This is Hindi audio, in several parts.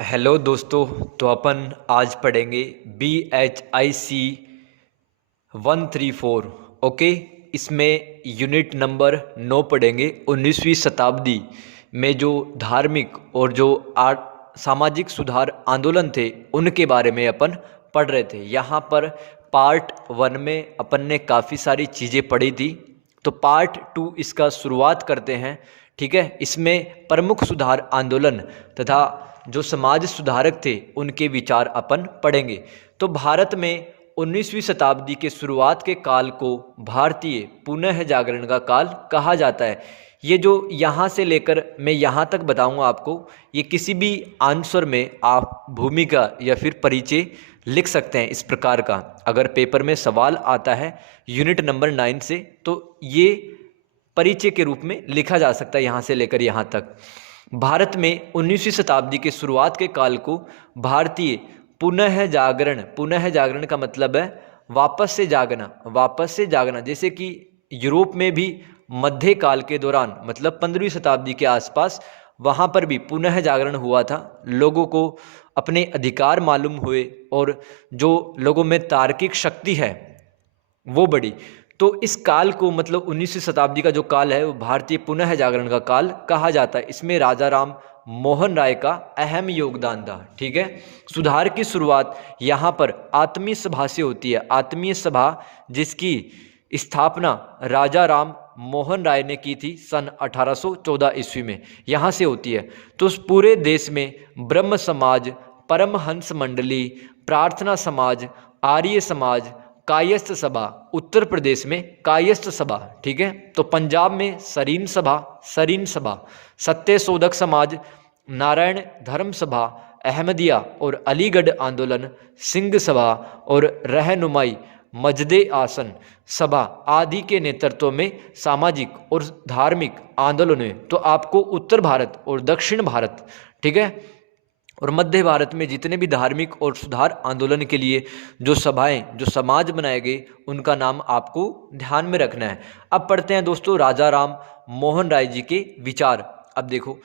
हेलो दोस्तों। तो अपन आज पढ़ेंगे BHIC 134। ओके। इसमें यूनिट नंबर 9 पढ़ेंगे। 19वीं शताब्दी में जो धार्मिक और जो सामाजिक सुधार आंदोलन थे उनके बारे में अपन पढ़ रहे थे। यहाँ पर पार्ट 1 में अपन ने काफ़ी सारी चीज़ें पढ़ी थी, तो पार्ट 2 इसका शुरुआत करते हैं। ठीक है। इसमें प्रमुख सुधार आंदोलन तथा जो समाज सुधारक थे उनके विचार अपन पढ़ेंगे। तो भारत में 19वीं शताब्दी के शुरुआत के काल को भारतीय पुनः जागरण का काल कहा जाता है। ये जो यहाँ से लेकर मैं यहाँ तक बताऊँगा आपको, ये किसी भी आंसर में आप भूमिका या फिर परिचय लिख सकते हैं इस प्रकार का। अगर पेपर में सवाल आता है यूनिट नंबर 9 से, तो ये परिचय के रूप में लिखा जा सकता है यहाँ से लेकर यहाँ तक। भारत में 19वीं शताब्दी के शुरुआत के काल को भारतीय पुनः जागरण का मतलब है वापस से जागना। जैसे कि यूरोप में भी मध्य काल के दौरान मतलब 15वीं शताब्दी के आसपास वहाँ पर भी पुनः जागरण हुआ था। लोगों को अपने अधिकार मालूम हुए और जो लोगों में तार्किक शक्ति है वो बढ़ी। तो इस काल को मतलब 19वीं शताब्दी का जो काल है वो भारतीय पुनः जागरण का काल कहा जाता है। इसमें राजा राम मोहन राय का अहम योगदान था। ठीक है। सुधार की शुरुआत यहाँ पर आत्मीय सभा से होती है। आत्मीय सभा जिसकी स्थापना राजा राम मोहन राय ने की थी सन 1814 ईस्वी में, यहाँ से होती है। तो उस पूरे देश में ब्रह्म समाज, परमहंस मंडली, प्रार्थना समाज, आर्य समाज, कायस्थ सभा, उत्तर प्रदेश में कायस्थ सभा। ठीक है। तो पंजाब में सरीन सभा, सत्य शोधक समाज, नारायण धर्म सभा, अहमदिया और अलीगढ़ आंदोलन, सिंह सभा और रहनुमाई मजदे आसन सभा आदि के नेतृत्व में सामाजिक और धार्मिक आंदोलन हुए। तो आपको उत्तर भारत और दक्षिण भारत, ठीक है, और मध्य भारत में जितने भी धार्मिक और सुधार आंदोलन के लिए जो सभाएं, जो समाज बनाए गए, उनका नाम आपको ध्यान में रखना है। अब पढ़ते हैं दोस्तों राजा राम मोहन राय जी के विचार। अब देखो,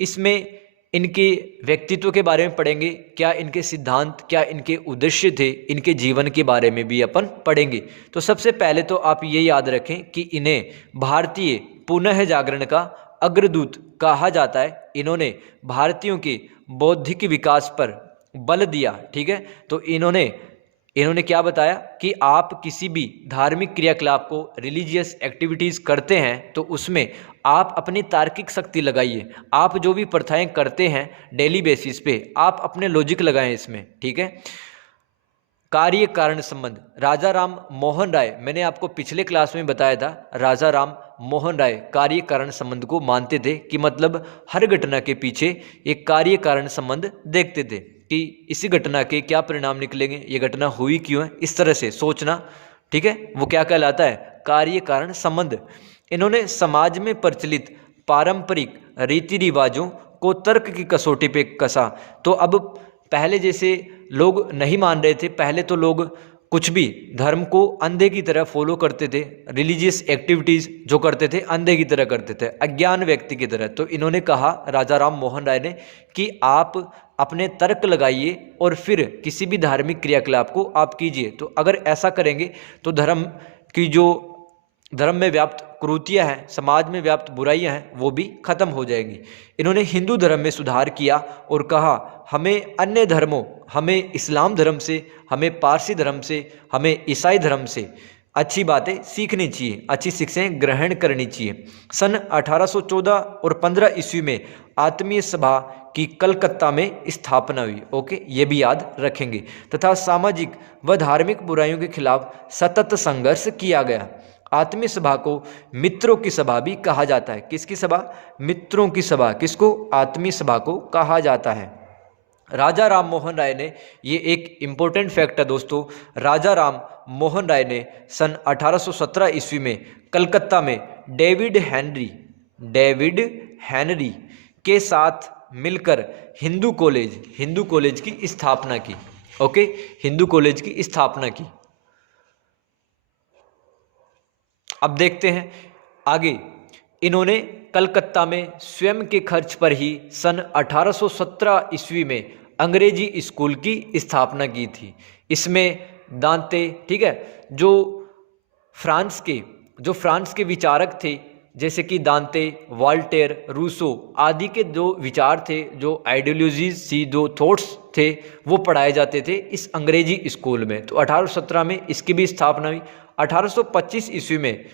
इसमें इनके व्यक्तित्व के बारे में पढ़ेंगे, क्या इनके सिद्धांत, क्या इनके उद्देश्य थे, इनके जीवन के बारे में भी अपन पढ़ेंगे। तो सबसे पहले तो आप ये याद रखें कि इन्हें भारतीय पुनः जागरण का अग्रदूत कहा जाता है। इन्होंने भारतीयों के बौद्धिक विकास पर बल दिया। ठीक है। तो इन्होंने क्या बताया कि आप किसी भी धार्मिक क्रियाकलाप को, रिलीजियस एक्टिविटीज़ करते हैं तो उसमें आप अपनी तार्किक शक्ति लगाइए। आप जो भी प्रथाएं करते हैं डेली बेसिस पे, आप अपने लॉजिक लगाएं इसमें। ठीक है। कार्य कारण संबंध, राजा राम मोहन राय, मैंने आपको पिछले क्लास में बताया था, राजा राम मोहन राय कार्य कारण संबंध को मानते थे कि मतलब हर घटना के पीछे एक कार्य कारण संबंध देखते थे कि इसी घटना के क्या परिणाम निकलेंगे, ये घटना हुई क्यों है, इस तरह से सोचना। ठीक है। वो क्या कहलाता है? कार्य कारण संबंध। इन्होंने समाज में प्रचलित पारंपरिक रीति रिवाजों को तर्क की कसौटी पे कसा। तो अब पहले जैसे लोग नहीं मान रहे थे। पहले तो लोग कुछ भी धर्म को अंधे की तरह फॉलो करते थे, रिलीजियस एक्टिविटीज़ जो करते थे अंधे की तरह करते थे, अज्ञान व्यक्ति की तरह। तो इन्होंने कहा, राजा राम मोहन राय ने, कि आप अपने तर्क लगाइए और फिर किसी भी धार्मिक क्रियाकलाप को आप कीजिए। तो अगर ऐसा करेंगे तो धर्म में व्याप्त कुरीतियाँ हैं, समाज में व्याप्त बुराइयां हैं, वो भी खत्म हो जाएंगी। इन्होंने हिंदू धर्म में सुधार किया और कहा हमें अन्य धर्मों, हमें इस्लाम धर्म से, हमें पारसी धर्म से, हमें ईसाई धर्म से अच्छी बातें सीखनी चाहिए, अच्छी शिक्षाएं ग्रहण करनी चाहिए। सन 1814 और 15 ईस्वी में आत्मीय सभा की कलकत्ता में स्थापना हुई। ओके, ये भी याद रखेंगे। तथा सामाजिक व धार्मिक बुराइयों के खिलाफ सतत संघर्ष किया गया। आत्मीय सभा को मित्रों की सभा भी कहा जाता है। किसकी सभा? मित्रों की सभा। किसको? आत्मीय सभा को कहा जाता है। राजा राम मोहन राय ने, ये एक इम्पोर्टेंट फैक्ट है दोस्तों, राजा राम मोहन राय ने सन 1817 ईस्वी में कलकत्ता में डेविड हेनरी के साथ मिलकर हिंदू कॉलेज की स्थापना की। ओके, हिंदू कॉलेज की स्थापना की। अब देखते हैं आगे। इन्होंने कलकत्ता में स्वयं के खर्च पर ही सन 1817 ईस्वी में अंग्रेजी स्कूल की स्थापना की थी। इसमें दांते, ठीक है, जो फ्रांस के विचारक थे, जैसे कि दांते, वॉल्टेयर, रूसो आदि के जो विचार थे, जो आइडियोलॉजीज थी, जो थॉट्स थे, वो पढ़ाए जाते थे इस अंग्रेजी स्कूल में। तो 1817 में इसकी भी स्थापना हुई। 1825 ईस्वी में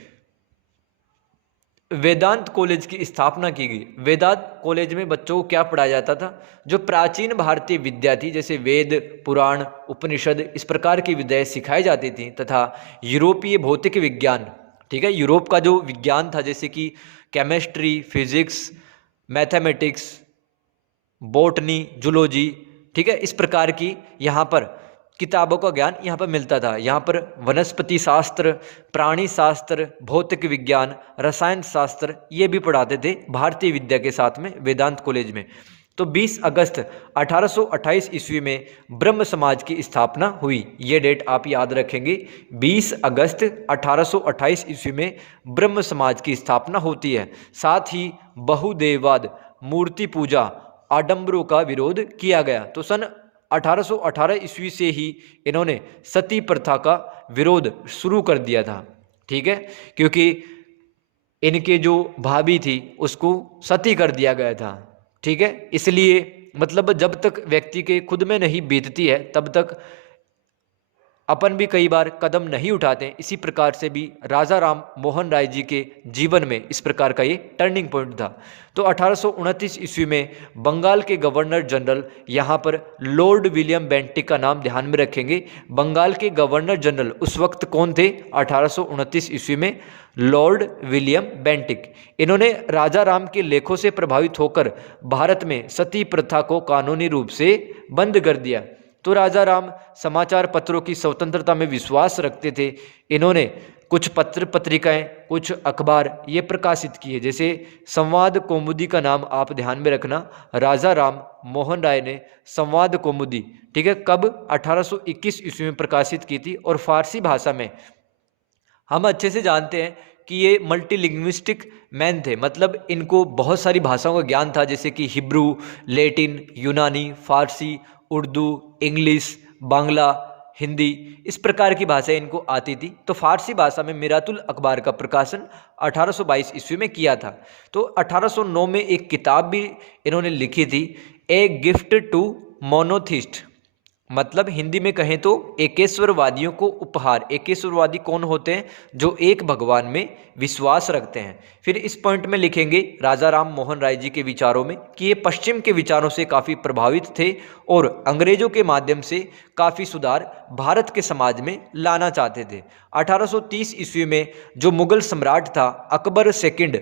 वेदांत कॉलेज की स्थापना की गई। वेदांत कॉलेज में बच्चों को क्या पढ़ाया जाता था? जो प्राचीन भारतीय विद्या थी, जैसे वेद, पुराण, उपनिषद, इस प्रकार की विद्याएं सिखाई जाती थी, तथा यूरोपीय भौतिक विज्ञान, ठीक है, यूरोप का जो विज्ञान था, जैसे कि chemistry, physics, mathematics, botany, zoology, ठीक है, इस प्रकार की यहाँ पर किताबों का ज्ञान यहाँ पर मिलता था। यहाँ पर वनस्पति शास्त्र, प्राणी शास्त्र, भौतिक विज्ञान, रसायन शास्त्र, ये भी पढ़ाते थे भारतीय विद्या के साथ में वेदांत कॉलेज में। तो 20 अगस्त 1828 ईस्वी में ब्रह्म समाज की स्थापना हुई। ये डेट आप याद रखेंगे, 20 अगस्त 1828 ईस्वी में ब्रह्म समाज की स्थापना होती है। साथ ही बहुदेववाद, मूर्ति पूजा, आडंबरों का विरोध किया गया। तो सन 1818 ईस्वी से ही इन्होंने सती प्रथा का विरोध शुरू कर दिया था, ठीक है, क्योंकि इनके जो भाभी थी उसको सती कर दिया गया था, ठीक है। इसलिए मतलब जब तक व्यक्ति के खुद में नहीं बीतती है तब तक अपन भी कई बार कदम नहीं उठाते। इसी प्रकार से भी राजा राम मोहन राय जी के जीवन में इस प्रकार का ये टर्निंग पॉइंट था। तो 1829 ईस्वी में बंगाल के गवर्नर जनरल, यहाँ पर लॉर्ड विलियम बेंटिक का नाम ध्यान में रखेंगे। बंगाल के गवर्नर जनरल उस वक्त कौन थे? 1829 ईस्वी में लॉर्ड विलियम बेंटिक। इन्होंने राजा राम के लेखों से प्रभावित होकर भारत में सती प्रथा को कानूनी रूप से बंद कर दिया। तो राजा राम समाचार पत्रों की स्वतंत्रता में विश्वास रखते थे। इन्होंने कुछ पत्र पत्रिकाएं, कुछ अखबार ये प्रकाशित किए, जैसे संवाद कौमुदी का नाम आप ध्यान में रखना। राजा राम मोहन राय ने संवाद कौमुदी, ठीक है, कब? 1821 ईस्वी में प्रकाशित की थी। और फारसी भाषा में हम अच्छे से जानते हैं कि ये मल्टीलिंग्विस्टिक मैन थे, मतलब इनको बहुत सारी भाषाओं का ज्ञान था, जैसे कि हिब्रू, लैटिन, यूनानी, फारसी, उर्दू, इंग्लिश, बांग्ला, हिंदी, इस प्रकार की भाषाएं इनको आती थी। तो फारसी भाषा में मिरातुल अखबार का प्रकाशन 1822 ईस्वी में किया था। तो 1809 में एक किताब भी इन्होंने लिखी थी, ए गिफ्ट टू मोनोथिस्ट, मतलब हिंदी में कहें तो एकेश्वरवादियों को उपहार। एकेश्वरवादी कौन होते हैं? जो एक भगवान में विश्वास रखते हैं। फिर इस पॉइंट में लिखेंगे राजा राम मोहन राय जी के विचारों में कि ये पश्चिम के विचारों से काफ़ी प्रभावित थे और अंग्रेजों के माध्यम से काफ़ी सुधार भारत के समाज में लाना चाहते थे। 1830 ईस्वी में जो मुगल सम्राट था अकबर सेकंड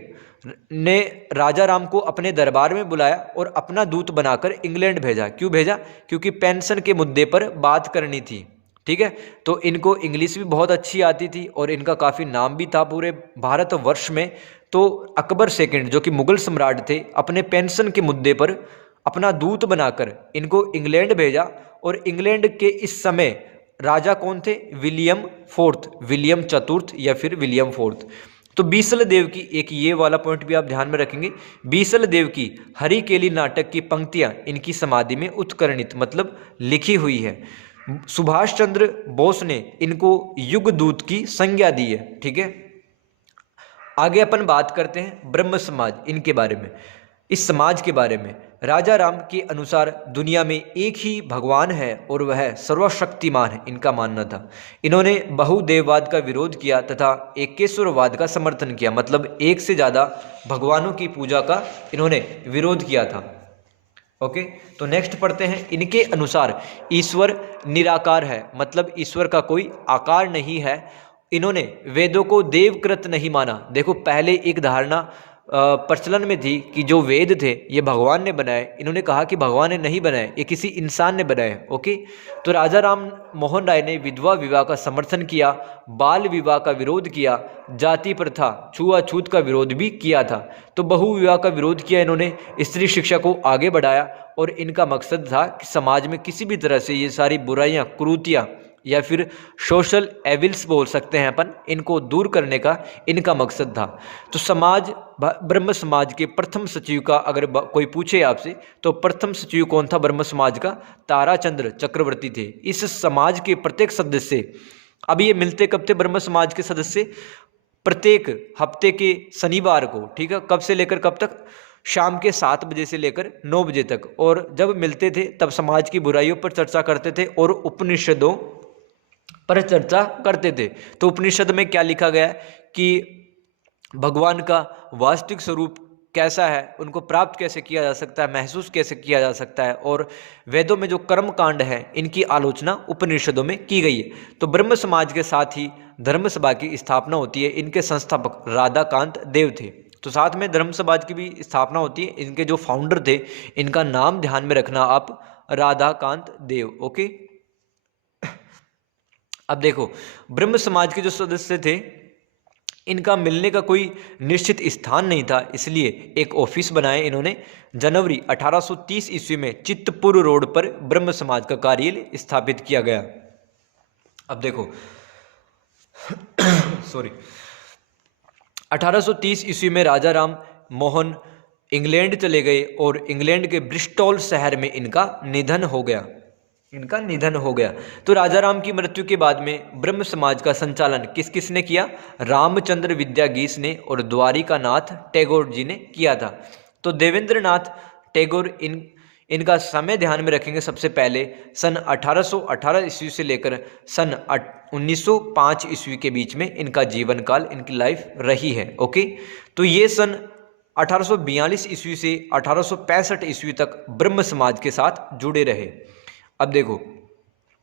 ने राजा राम को अपने दरबार में बुलाया और अपना दूत बनाकर इंग्लैंड भेजा। क्यों भेजा? क्योंकि पेंशन के मुद्दे पर बात करनी थी, ठीक है। तो इनको इंग्लिश भी बहुत अच्छी आती थी और इनका काफ़ी नाम भी था पूरे भारतवर्ष में। तो अकबर सेकंड जो कि मुगल सम्राट थे, अपने पेंशन के मुद्दे पर अपना दूत बनाकर इनको इंग्लैंड भेजा। और इंग्लैंड के इस समय राजा कौन थे? विलियम फोर्थ, विलियम चतुर्थ या फिर विलियम फोर्थ। तो बीसल देव की एक ये वाला पॉइंट भी आप ध्यान में रखेंगे। बीसल देव की हरिकेली नाटक की पंक्तियां इनकी समाधि में उत्कर्णित, मतलब लिखी हुई है। सुभाष चंद्र बोस ने इनको युग दूत की संज्ञा दी है, ठीक है। आगे अपन बात करते हैं ब्रह्म समाज, इनके बारे में, इस समाज के बारे में। राजा राम के अनुसार दुनिया में एक ही भगवान है और वह सर्वशक्तिमान है, इनका मानना था। इन्होंने बहुदेववाद का विरोध किया तथा एकेश्वरवाद का समर्थन किया, मतलब एक से ज़्यादा भगवानों की पूजा का इन्होंने विरोध किया था। ओके, तो नेक्स्ट पढ़ते हैं। इनके अनुसार ईश्वर निराकार है, मतलब ईश्वर का कोई आकार नहीं है। इन्होंने वेदों को देवकृत नहीं माना। देखो, पहले एक धारणा प्रचलन में थी कि जो वेद थे ये भगवान ने बनाए। इन्होंने कहा कि भगवान ने नहीं बनाए, ये किसी इंसान ने बनाए। ओके, तो राजा राम मोहन राय ने विधवा विवाह का समर्थन किया, बाल विवाह का विरोध किया, जाति प्रथा, छुआछूत का विरोध भी किया था। तो बहु विवाह का विरोध किया इन्होंने, स्त्री शिक्षा को आगे बढ़ाया और इनका मकसद था कि समाज में किसी भी तरह से ये सारी बुराइयां, कुरीतियां या फिर सोशल एविल्स बोल सकते हैं अपन, इनको दूर करने का इनका मकसद था। तो समाज ब्रह्म समाज के प्रथम सचिव का अगर कोई पूछे आपसे तो प्रथम सचिव कौन था ब्रह्म समाज का? ताराचंद्र चक्रवर्ती थे। इस समाज के प्रत्येक सदस्य, अब ये मिलते कब थे ब्रह्म समाज के सदस्य? प्रत्येक हफ्ते के शनिवार को, ठीक है। कब से लेकर कब तक? शाम के 7 बजे से लेकर 9 बजे तक। और जब मिलते थे तब समाज की बुराइयों पर चर्चा करते थे और उपनिषदों पर चर्चा करते थे। तो उपनिषद में क्या लिखा गया है कि भगवान का वास्तविक स्वरूप कैसा है, उनको प्राप्त कैसे किया जा सकता है, महसूस कैसे किया जा सकता है, और वेदों में जो कर्म कांड है इनकी आलोचना उपनिषदों में की गई है। तो ब्रह्म समाज के साथ ही धर्म सभा की स्थापना होती है। इनके संस्थापक राधाकांत देव थे। तो साथ में धर्म समाज की भी स्थापना होती है। इनके जो फाउंडर थे इनका नाम ध्यान में रखना आप, राधाकांत देव। ओके, अब देखो ब्रह्म समाज के जो सदस्य थे इनका मिलने का कोई निश्चित स्थान नहीं था, इसलिए एक ऑफिस बनाए इन्होंने। जनवरी 1830 ईस्वी में चित्तपुर रोड पर ब्रह्म समाज का कार्यालय स्थापित किया गया। अब देखो सॉरी 1830 ईस्वी में राजा राम मोहन इंग्लैंड चले गए और इंग्लैंड के ब्रिस्टॉल शहर में इनका निधन हो गया। तो राजा राम की मृत्यु के बाद में ब्रह्म समाज का संचालन किस किस ने किया? रामचंद्र विद्यागीस ने और द्वारिकानाथ टैगोर जी ने किया था। तो देवेंद्रनाथ टैगोर इनका समय ध्यान में रखेंगे। सबसे पहले सन 1818 ईस्वी से लेकर सन 1905 ईस्वी के बीच में इनका जीवन काल, इनकी लाइफ रही है। ओके, तो ये सन 1842 ईस्वी से 1865 ईस्वी तक ब्रह्म समाज के साथ जुड़े रहे। अब देखो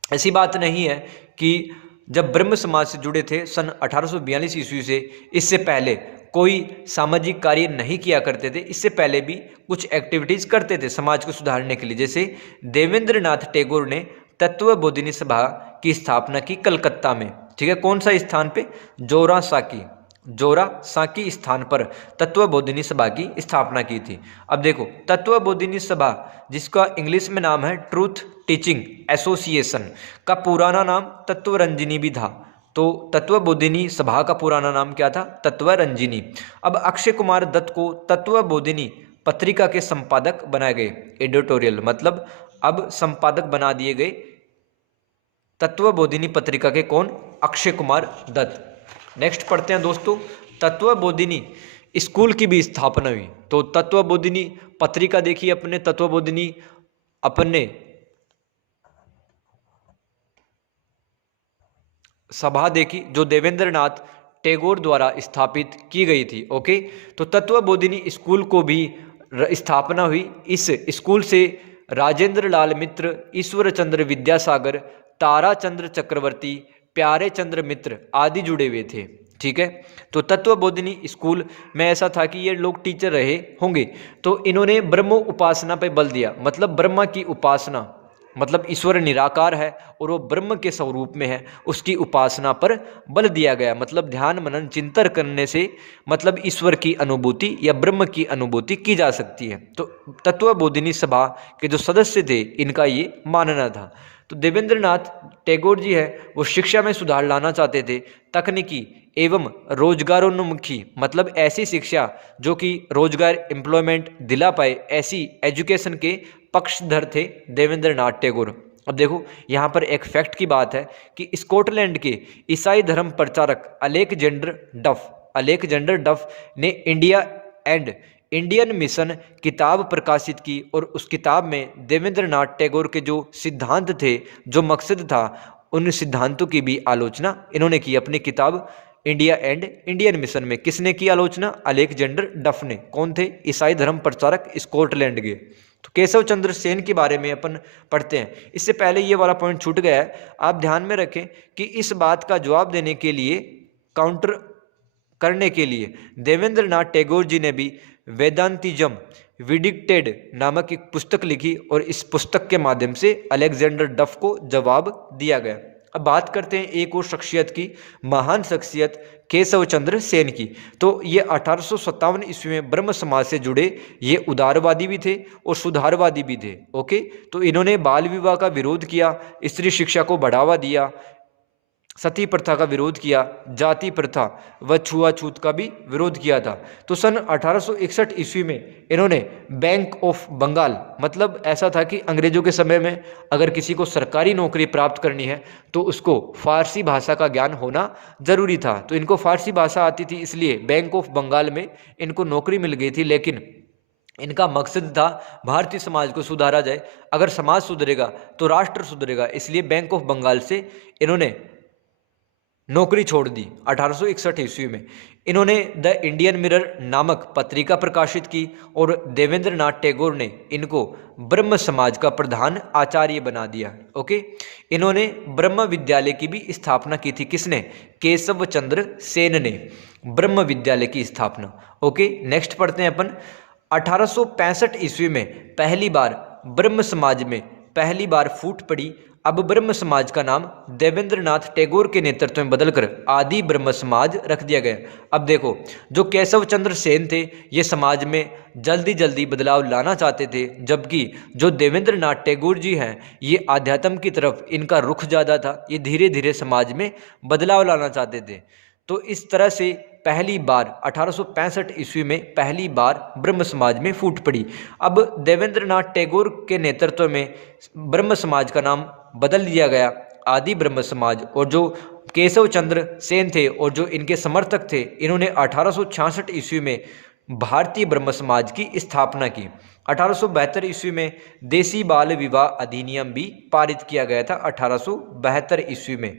ऐसी बात नहीं है कि जब ब्रह्म समाज से जुड़े थे सन 1842 ईस्वी से, इससे पहले कोई सामाजिक कार्य नहीं किया करते थे। इससे पहले भी कुछ एक्टिविटीज करते थे समाज को सुधारने के लिए। जैसे देवेंद्रनाथ टैगोर ने तत्वबोधिनी सभा की स्थापना की कलकत्ता में, ठीक है। कौन सा स्थान पे? जोरासांकी स्थान पर तत्वबोधिनी सभा की स्थापना की थी। अब देखो तत्वबोधिनी सभा, जिसका इंग्लिश में नाम है ट्रूथ टीचिंग एसोसिएशन, का पुराना नाम तत्वरंजिनी भी था। तो तत्वबोधिनी सभा का पुराना नाम क्या था? तत्वरंजिनी। अब अक्षय कुमार दत्त को तत्वबोधिनी पत्रिका के संपादक बनाए गए। एडिटोरियल मतलब अब संपादक बना दिए गए तत्वबोधिनी पत्रिका के। कौन? अक्षय कुमार दत्त। नेक्स्ट पढ़ते हैं दोस्तों, तत्वबोधिनी स्कूल की भी स्थापना हुई। तो तत्वबोधिनी पत्रिका देखिए अपने, तत्वबोधिनी अपने सभा देखी जो देवेंद्रनाथ टैगोर द्वारा स्थापित की गई थी। ओके, तो तत्वबोधिनी स्कूल को भी स्थापना हुई। इस स्कूल से राजेंद्र लाल मित्र, ईश्वर चंद्र विद्यासागर, ताराचंद्र चक्रवर्ती, प्यारे चंद्र मित्र आदि जुड़े हुए थे, ठीक है। तो तत्वबोधिनी स्कूल में ऐसा था कि ये लोग टीचर रहे होंगे, तो इन्होंने ब्रह्म उपासना पर बल दिया। मतलब ब्रह्मा की उपासना, मतलब ईश्वर निराकार है और वो ब्रह्म के स्वरूप में है, उसकी उपासना पर बल दिया गया। मतलब ध्यान मनन चिंतन करने से मतलब ईश्वर की अनुभूति या ब्रह्म की अनुभूति की जा सकती है। तो तत्वबोधिनी सभा के जो सदस्य थे इनका ये मानना था। तो देवेंद्रनाथ टैगोर जी है वो शिक्षा में सुधार लाना चाहते थे। तकनीकी एवं रोजगारोन्मुखी, मतलब ऐसी शिक्षा जो कि रोजगार एम्प्लॉयमेंट दिला पाए, ऐसी एजुकेशन के पक्षधर थे देवेंद्रनाथ टैगोर। अब देखो यहाँ पर एक फैक्ट की बात है कि स्कॉटलैंड के ईसाई धर्म प्रचारक अलेक्जेंडर डफ ने इंडिया एंड इंडियन मिशन किताब प्रकाशित की और उस किताब में देवेंद्रनाथ टैगोर के जो सिद्धांत थे, जो मकसद था, उन सिद्धांतों की भी आलोचना इन्होंने की अपनी किताब इंडिया एंड इंडियन मिशन में। किसने की आलोचना? अलेक्जेंडर डफ ने। कौन थे? ईसाई धर्म प्रचारक स्कॉटलैंड के। तो केशव चंद्र सेन के बारे में अपन पढ़ते हैं। इससे पहले ये वाला पॉइंट छूट गया है, आप ध्यान में रखें कि इस बात का जवाब देने के लिए, काउंटर करने के लिए देवेंद्रनाथ टैगोर जी ने भी वेदांतिज्म विडिक्टेड नामक एक पुस्तक लिखी और इस पुस्तक के माध्यम से अलेक्जेंडर डफ को जवाब दिया गया। अब बात करते हैं एक और शख्सियत की, महान शख्सियत केशव चंद्र सेन की। तो ये 1857 ईस्वी में ब्रह्म समाज से जुड़े ये उदारवादी भी थे और सुधारवादी भी थे। ओके, तो इन्होंने बाल विवाह का विरोध किया, स्त्री शिक्षा को बढ़ावा दिया, सती प्रथा का विरोध किया, जाति प्रथा व छुआछूत का भी विरोध किया था। तो सन 1861 ईस्वी में इन्होंने बैंक ऑफ बंगाल, मतलब ऐसा था कि अंग्रेजों के समय में अगर किसी को सरकारी नौकरी प्राप्त करनी है तो उसको फारसी भाषा का ज्ञान होना जरूरी था। तो इनको फारसी भाषा आती थी, इसलिए बैंक ऑफ बंगाल में इनको नौकरी मिल गई थी। लेकिन इनका मकसद था भारतीय समाज को सुधारा जाए, अगर समाज सुधरेगा तो राष्ट्र सुधरेगा, इसलिए बैंक ऑफ बंगाल से इन्होंने नौकरी छोड़ दी 1861 ईस्वी में। इन्होंने द इंडियन मिरर नामक पत्रिका प्रकाशित की और देवेंद्र नाथ टैगोर ने इनको ब्रह्म समाज का प्रधान आचार्य बना दिया। ओके, इन्होंने ब्रह्म विद्यालय की भी स्थापना की थी। किसने? केशव चंद्र सेन ने ब्रह्म विद्यालय की स्थापना। ओके, नेक्स्ट पढ़ते हैं अपन। 1865 ईस्वी में पहली बार ब्रह्म समाज में पहली बार फूट पड़ी। अब ब्रह्म समाज का नाम देवेंद्र नाथ टैगोर के नेतृत्व में बदलकर आदि ब्रह्म समाज रख दिया गया। अब देखो, जो केशव चंद्र सेन थे ये समाज में जल्दी जल्दी बदलाव लाना चाहते थे, जबकि जो देवेंद्र नाथ टैगोर जी हैं ये आध्यात्म की तरफ इनका रुख ज़्यादा था, ये धीरे धीरे समाज में बदलाव लाना चाहते थे। तो इस तरह से पहली बार 1865 ईस्वी में पहली बार ब्रह्म समाज में फूट पड़ी। अब देवेंद्र नाथ टैगोर के नेतृत्व में ब्रह्म समाज का नाम बदल दिया गया आदि ब्रह्म समाज, और जो केशव चंद्र सेन थे और जो इनके समर्थक थे इन्होंने 1866 ईस्वी में भारतीय ब्रह्म समाज की स्थापना की। 1872 ईस्वी में देसी बाल विवाह अधिनियम भी पारित किया गया था 1872 ईस्वी में।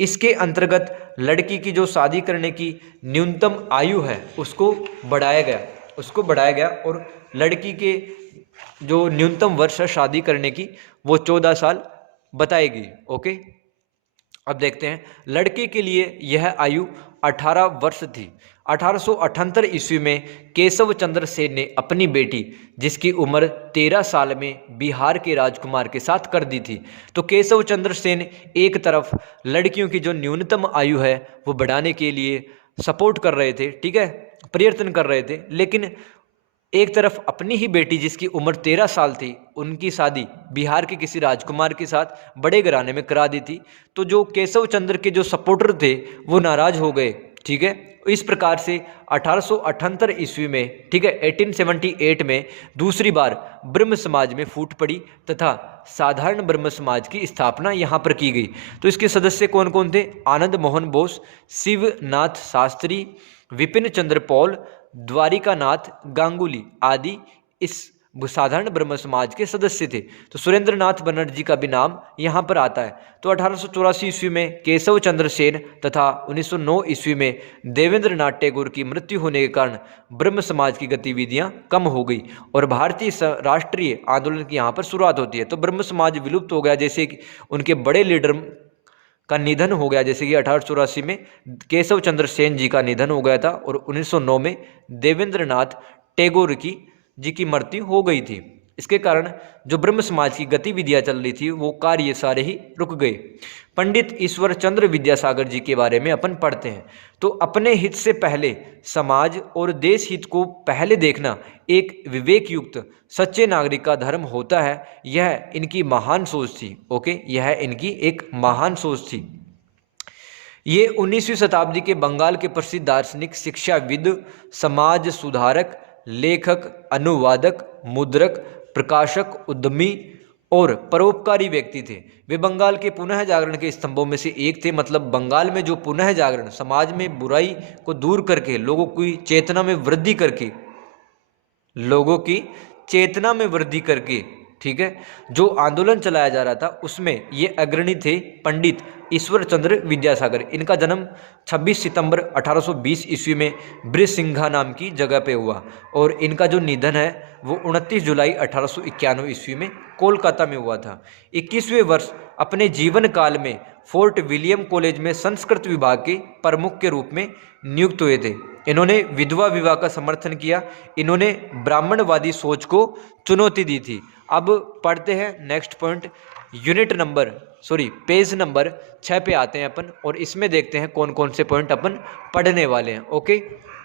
इसके अंतर्गत लड़की की जो शादी करने की न्यूनतम आयु है उसको बढ़ाया गया और लड़की के जो न्यूनतम वर्ष है शादी करने की वो 14 साल बताएगी। ओके, अब देखते हैं लड़के के लिए यह आयु 18 वर्ष थी। 1878 ईस्वी में केशव चंद्र सेन ने अपनी बेटी जिसकी उम्र 13 साल में बिहार के राजकुमार के साथ कर दी थी। तो केशव चंद्र सेन एक तरफ लड़कियों की जो न्यूनतम आयु है वो बढ़ाने के लिए सपोर्ट कर रहे थे, ठीक है, प्रयत्न कर रहे थे, लेकिन एक तरफ अपनी ही बेटी जिसकी उम्र 13 साल थी उनकी शादी बिहार के किसी राजकुमार के साथ बड़े घराने में करा दी थी। तो जो केशव चंद्र के जो सपोर्टर थे वो नाराज हो गए, ठीक है। इस प्रकार से 1878 ईस्वी में, ठीक है, 1878 में दूसरी बार ब्रह्म समाज में फूट पड़ी तथा साधारण ब्रह्म समाज की स्थापना यहाँ पर की गई। तो इसके सदस्य कौन कौन थे? आनंद मोहन बोस, शिवनाथ शास्त्री, विपिन चंद्र पॉल, द्वारिका नाथ गांगुली आदि इस साधारण ब्रह्म समाज के सदस्य थे। तो सुरेंद्र नाथ बनर्जी का भी नाम यहाँ पर आता है। तो 1884 ईस्वी में केशव चंद्र सेन तथा 1909 ईस्वी में देवेंद्र नाथ टैगोर की मृत्यु होने के कारण ब्रह्म समाज की गतिविधियाँ कम हो गई और भारतीय राष्ट्रीय आंदोलन की यहाँ पर शुरुआत होती है। तो ब्रह्म समाज विलुप्त हो गया, जैसे कि उनके बड़े लीडर का निधन हो गया, जैसे कि 1884 में केशव चंद्र सेन जी का निधन हो गया था और 1909 में देवेंद्र नाथ टैगोर जी की मृत्यु हो गई थी। इसके कारण जो ब्रह्म समाज की गतिविधियां चल रही थी वो कार्य सारे ही रुक गए। पंडित ईश्वर चंद्र विद्यासागर जी के बारे में अपन पढ़ते हैं। तो अपने हित से पहले समाज और देश हित को पहले देखना एक विवेक युक्त सच्चे नागरिक का धर्म होता है। यह इनकी महान सोच थी। ओके, यह इनकी एक महान सोच थी। ये 19वीं शताब्दी के बंगाल के प्रसिद्ध दार्शनिक, शिक्षाविद, समाज सुधारक, लेखक, अनुवादक, मुद्रक, प्रकाशक, उद्यमी और परोपकारी व्यक्ति थे। वे बंगाल के पुनः जागरण के स्तंभों में से एक थे। मतलब बंगाल में जो पुनः जागरण, समाज में बुराई को दूर करके लोगों की चेतना में वृद्धि करके, ठीक है, जो आंदोलन चलाया जा रहा था उसमें ये अग्रणी थे पंडित ईश्वर चंद्र विद्यासागर। इनका जन्म 26 सितंबर 1820 ईस्वी में ब्रिसिंघा नाम की जगह पे हुआ और इनका जो निधन है वो 29 जुलाई 1891 ईस्वी में कोलकाता में हुआ था। 21वें वर्ष अपने जीवन काल में फोर्ट विलियम कॉलेज में संस्कृत विभाग के प्रमुख के रूप में नियुक्त हुए थे। इन्होंने विधवा विवाह का समर्थन किया। इन्होंने ब्राह्मणवादी सोच को चुनौती दी थी। अब पढ़ते हैं next point. Unit number page number 6 पे आते हैं अपन, और इसमें देखते हैं कौन कौन से पॉइंट अपन पढ़ने वाले हैं। ओके,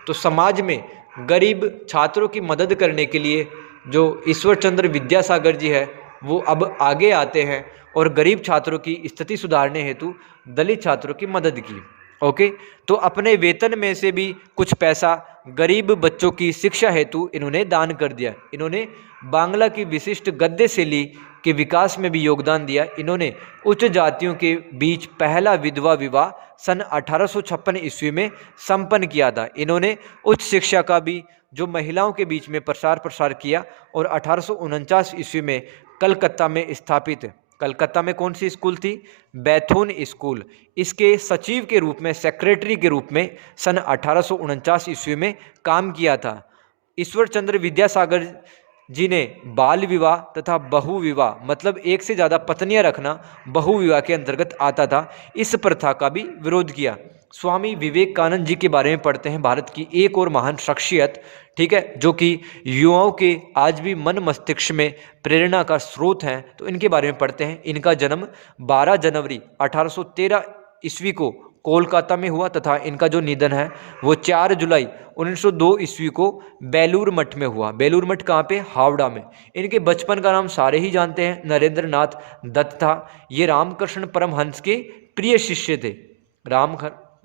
तो समाज में गरीब छात्रों की मदद करने के लिए जो ईश्वर चंद्र विद्यासागर जी है वो अब आगे आते हैं और गरीब छात्रों की स्थिति सुधारने हेतु दलित छात्रों की मदद की। ओके, तो अपने वेतन में से भी कुछ पैसा गरीब बच्चों की शिक्षा हेतु इन्होंने दान कर दिया। इन्होंने बांग्ला की विशिष्ट गद्य शैली के विकास में भी योगदान दिया। इन्होंने उच्च जातियों के बीच पहला विधवा विवाह सन 1856 ईस्वी में संपन्न किया था। इन्होंने उच्च शिक्षा का भी जो महिलाओं के बीच में प्रसार किया और 1849 ईस्वी में कलकत्ता में स्थापित, कलकत्ता में कौन सी स्कूल थी? बैथून स्कूल, इसके सचिव के रूप में, सेक्रेटरी के रूप में सन 1849 ईस्वी में काम किया था। ईश्वर चंद्र विद्यासागर जी ने बाल विवाह तथा बहु विवाह, मतलब एक से ज़्यादा पत्नियां रखना बहु विवाह के अंतर्गत आता था, इस प्रथा का भी विरोध किया। स्वामी विवेकानंद जी के बारे में पढ़ते हैं, भारत की एक और महान शख्सियत, ठीक है, जो कि युवाओं के आज भी मन मस्तिष्क में प्रेरणा का स्रोत हैं। तो इनके बारे में पढ़ते हैं। इनका जन्म 12 जनवरी 1813 ईस्वी को कोलकाता में हुआ तथा इनका जो निधन है वो 4 जुलाई 1902 ईस्वी को बेलूर मठ में हुआ। बेलूर मठ कहाँ पे? हावड़ा में। इनके बचपन का नाम सारे ही जानते हैं, नरेंद्र नाथ दत्त था। ये रामकृष्ण परमहंस के प्रिय शिष्य थे,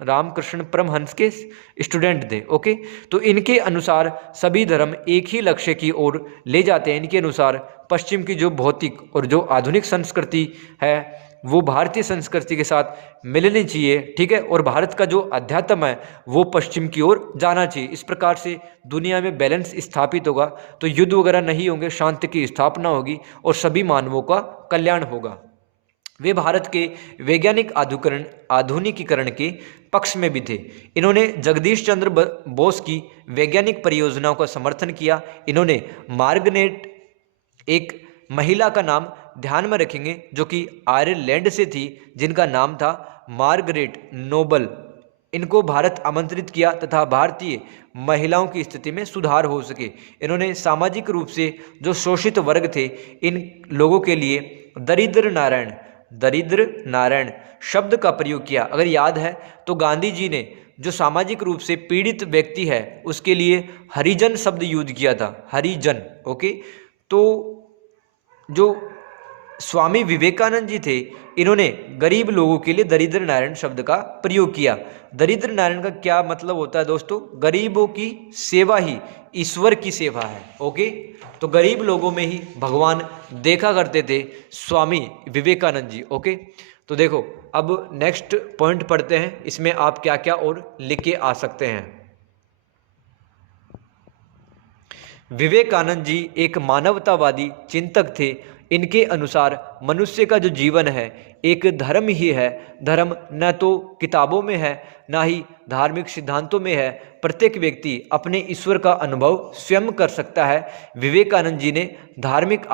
रामकृष्ण परमहंस के स्टूडेंट थे। ओके, तो इनके अनुसार सभी धर्म एक ही लक्ष्य की ओर ले जाते हैं। इनके अनुसार पश्चिम की जो भौतिक और जो आधुनिक संस्कृति है वो भारतीय संस्कृति के साथ मिलनी चाहिए, ठीक है, और भारत का जो अध्यात्म है वो पश्चिम की ओर जाना चाहिए। इस प्रकार से दुनिया में बैलेंस स्थापित होगा, तो युद्ध वगैरह नहीं होंगे, शांति की स्थापना होगी और सभी मानवों का कल्याण होगा। वे भारत के वैज्ञानिक आधुनिकीकरण के पक्ष में भी थे। इन्होंने जगदीश चंद्र बोस की वैज्ञानिक परियोजनाओं का समर्थन किया। इन्होंने मार्गरेट, एक महिला का नाम ध्यान में रखेंगे जो कि आयरलैंड से थी, जिनका नाम था मार्गरेट नोबल, इनको भारत आमंत्रित किया तथा भारतीय महिलाओं की स्थिति में सुधार हो सके। इन्होंने सामाजिक रूप से जो शोषित वर्ग थे इन लोगों के लिए दरिद्र नारायण शब्द का प्रयोग किया। अगर याद है तो गांधी जी ने जो सामाजिक रूप से पीड़ित व्यक्ति है उसके लिए हरिजन शब्द यूज किया था, हरिजन। ओके, तो जो स्वामी विवेकानंद जी थे इन्होंने गरीब लोगों के लिए दरिद्र नारायण शब्द का प्रयोग किया। दरिद्र नारायण का क्या मतलब होता है दोस्तों? गरीबों की सेवा ही ईश्वर की सेवा है। ओके, तो गरीब लोगों में ही भगवान देखा करते थे स्वामी विवेकानंद जी। ओके, तो देखो अब नेक्स्ट पॉइंट पढ़ते हैं, इसमें आप क्या क्या और लिख के आ सकते हैं। विवेकानंद जी एक मानवतावादी चिंतक थे। इनके अनुसार मनुष्य का जो जीवन है एक धर्म ही है। धर्म न तो किताबों में है ना ही धार्मिक सिद्धांतों में है। प्रत्येक व्यक्ति अपने ईश्वर का अनुभव स्वयं कर सकता है। विवेकानंद जी ने धार्मिक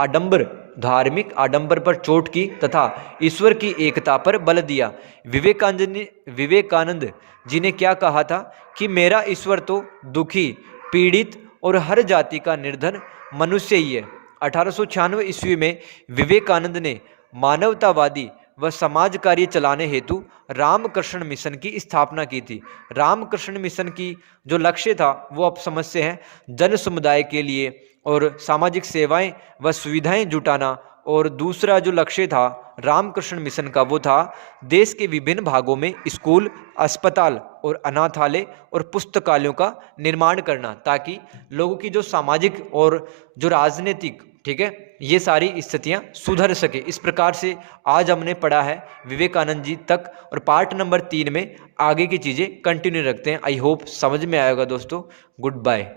आडंबर पर चोट की तथा ईश्वर की एकता पर बल दिया। विवेकानंद जी ने क्या कहा था कि मेरा ईश्वर तो दुखी, पीड़ित और हर जाति का निर्धन मनुष्य ही है। 1896 ईस्वी में विवेकानंद ने मानवतावादी व समाज कार्य चलाने हेतु रामकृष्ण मिशन की स्थापना की थी। रामकृष्ण मिशन की जो लक्ष्य था वो आप समझते हैं, जन समुदाय के लिए और सामाजिक सेवाएं व सुविधाएं जुटाना। और दूसरा जो लक्ष्य था रामकृष्ण मिशन का वो था देश के विभिन्न भागों में स्कूल, अस्पताल और अनाथालय और पुस्तकालयों का निर्माण करना, ताकि लोगों की जो सामाजिक और जो राजनीतिक, ठीक है, ये सारी स्थितियां सुधर सके। इस प्रकार से आज हमने पढ़ा है विवेकानंद जी तक, और पार्ट नंबर 3 में आगे की चीज़ें कंटिन्यू रखते हैं। आई होप समझ में आएगा दोस्तों। Good bye.